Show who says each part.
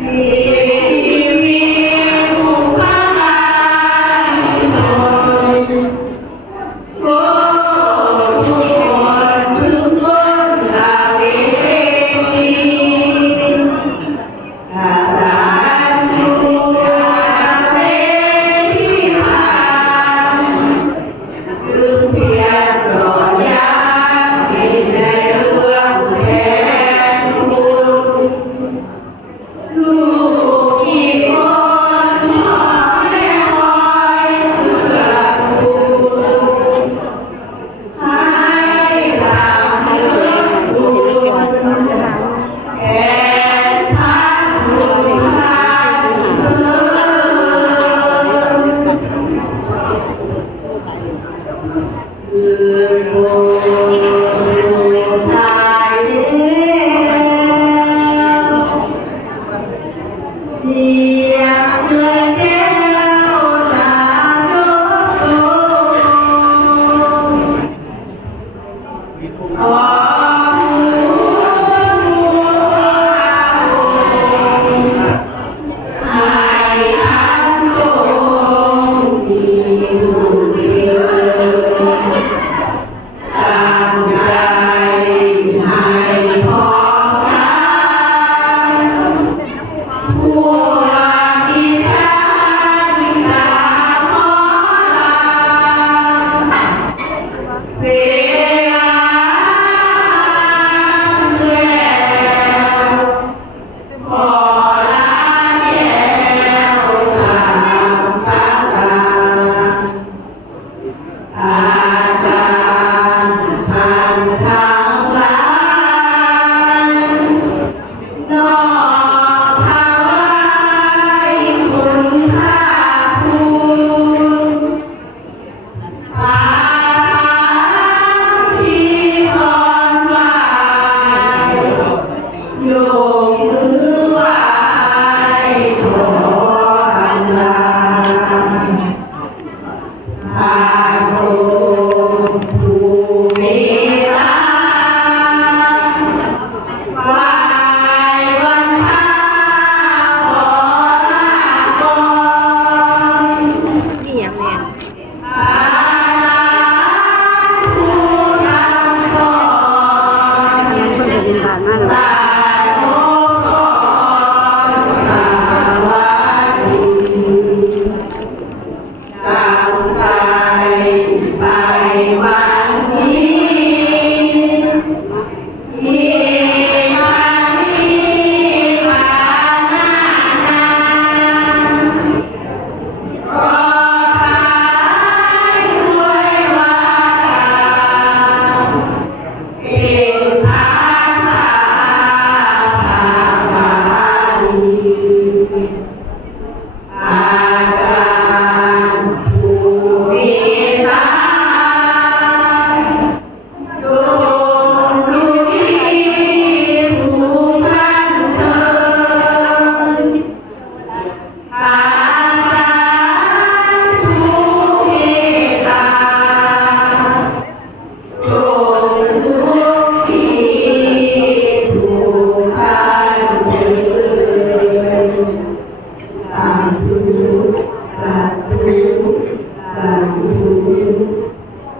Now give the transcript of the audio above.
Speaker 1: เ beautiful